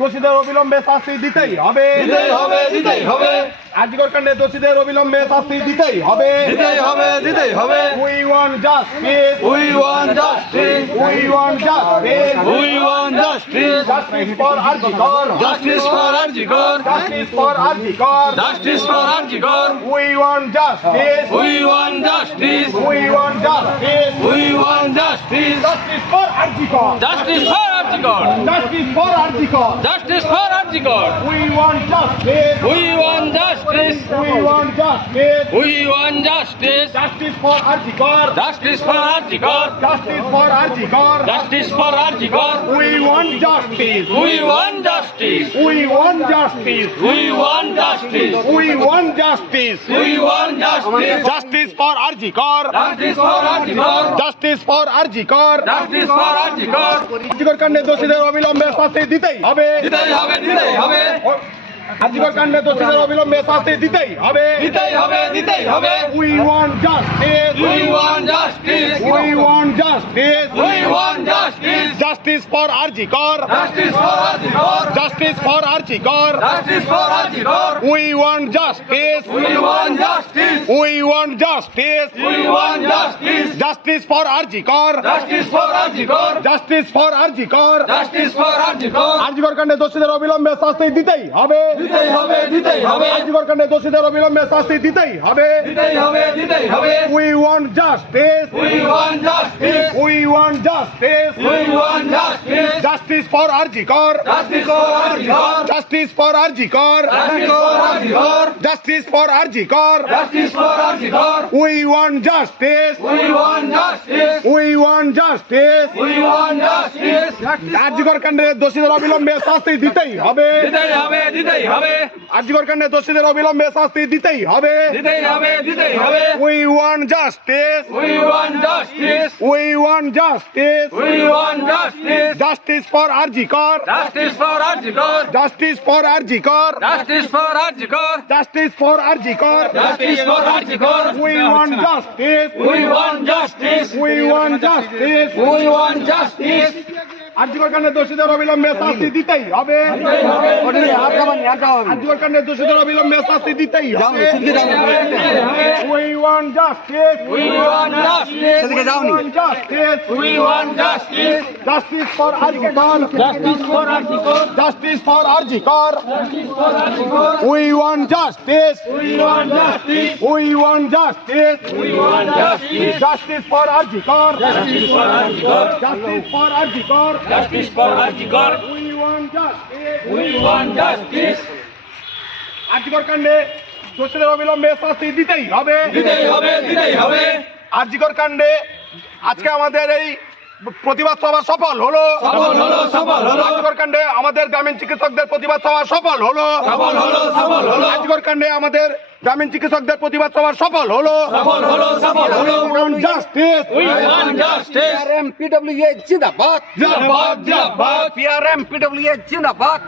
দোষীদের অবিলম্বে শাস্তি দিতেই হবে। আজিকর কাণ্ডে দোষীদের অবিলম্বে শাস্তি দিতেই হবে। We want justice. Justice for Arjikor. We want justice. Justice for Arjikor. We want justice. Justice for Arjikor. We want justice. Justice for Arjikor. আজিকর কাণ্ডে দোষীদের অবিলম্বে শাস্তি দিতেই হবে। আজিকর কাণ্ডে দোষীদের অবিলম্বে শাস্তি দিতেই হবে। We want justice. Justice for Arjikor. We want justice. Justice for Arjikor. আজিকর কাণ্ডে দোষীদের অবিলম্বে শাস্তি দিতেই হবে। আজিকর কাণ্ডে দোষীদের অবিলম্বে শাস্তি দিতেই হবে। We want justice. Justice for Arjikor. We want justice. আজিকর কাণ্ডে দোষীদের অবিলম্বে শাস্তি দিতেই হবে। আজিকর কাণ্ডে দোষীদের অবিলম্বে শাস্তি দিতেই হবে। We want justice. Justice for Arjikor. We want justice. আজিকর কাণ্ডে দোষীদের অবিলম্বে শাস্তি দিতেই হবে। আজিকর কাণ্ডে দোষীদের অবিলম্বে শাস্তি দিতেই হবে। We want justice. Justice for Arjikor. We want justice. Justice for Arjikor. We want justice. আজিকর কাণ্ডে দোষীদের অবিলম্বে শাস্তি দিতেই হবে। আজিকর কাণ্ডে আজকে আমাদের এই প্রতিবাদ সভা সফল হলো। আজিকর কাণ্ডে আমাদের গ্রামীণ চিকিৎসকদের প্রতিবাদ সভা সফল হলো। আজিকর কাণ্ডে আমাদের গ্রামীণ চিকিৎসকদের প্রতিবাদ সভা সফল হলো। PRM-PWA জিন্দাবাদ। PRM-PWA জিন্দাবাদ।